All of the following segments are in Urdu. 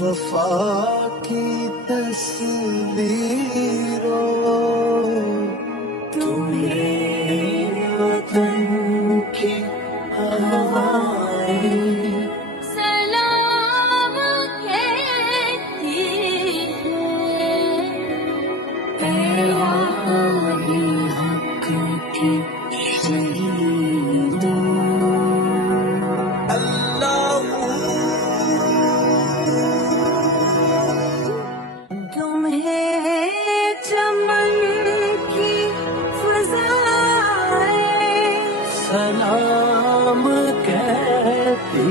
وفا کی تصویروں تمہیں وطن کی ہوائیں سلام کہتی ہے، اے راہ حق کی شہیدوں۔ تمہیں چمن کی فضائیں سلام کہتی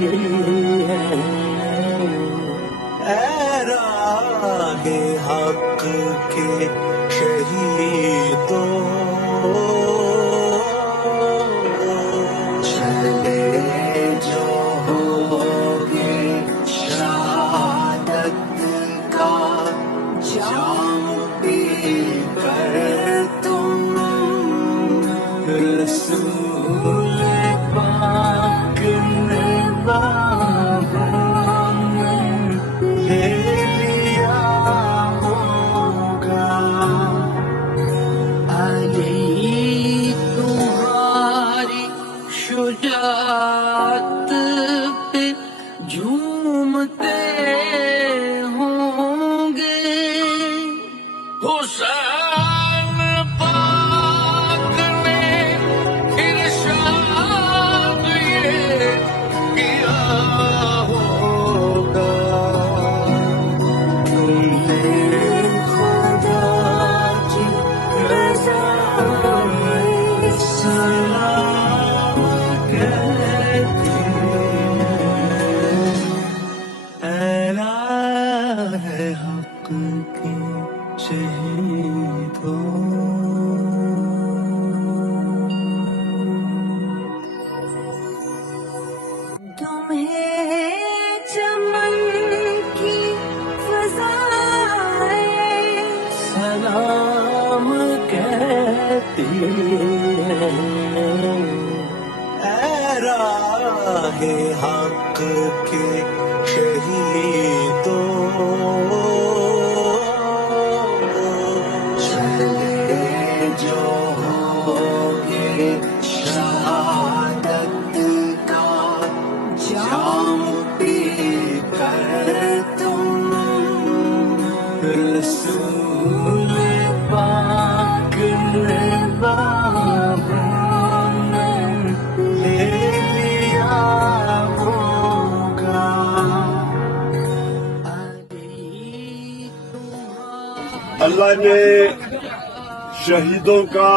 ہے، اے راہ حق کے شہیدوں۔ چلے جو ہوگے شہادت کا جام پی کر تم، رسول پاک نے باہم لے لیا ہوگا۔ علی تمہاری شجاعت پہ جھومتے ہوں گے، حسین پاک نے ارشاد یہ کیا ہوگا۔ تمہیں خدا کی رضا میں سلام کہتی ہے، اے راہ حق کی شہیدوں۔ تمہیں چمن کی فضائیں سلام کہتی ہے، اے راہ حق کے شہیدوں۔ چلے جو ہوگے شہادت کا جام پی کر تم، رسول پاک نے باہم لے لیا ہوگا۔ اللہ نے شہیدوں کا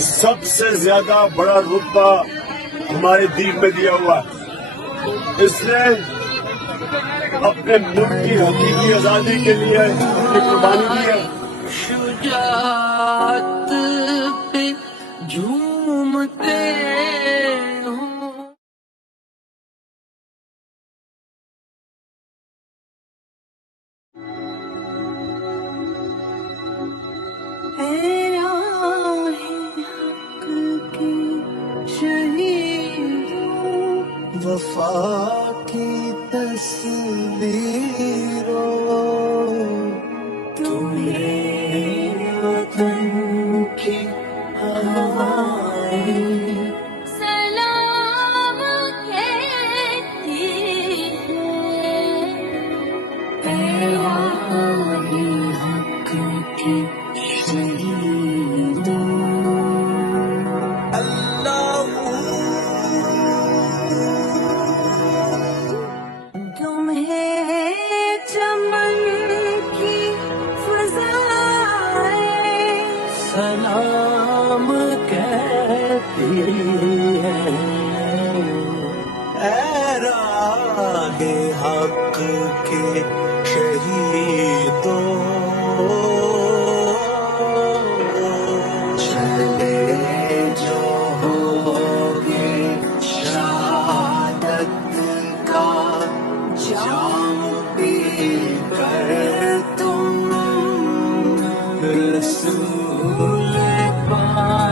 سب سے زیادہ بڑا رتبہ ہمارے دین میں دیا ہوا ہے۔ اس نے اپنے ملک کی حقیقی آزادی کے لیے اپنی قربانی دی ہے۔ شجاعت پہ جھومتے ہوں۔ اے راہ حق کی شہیدوں۔ وفا کی تصویروں تمہیں وطن کی ہوائیں سلام کہتی ہے، اے راہ حق کی شہیدوں۔ تمہیں چمن کی فضائیں سلام کہتی ہے، اے راہ حق کے شہیدوں۔ چلے جو ہوگے شہادت کا جام پی کر تم، رسول پاک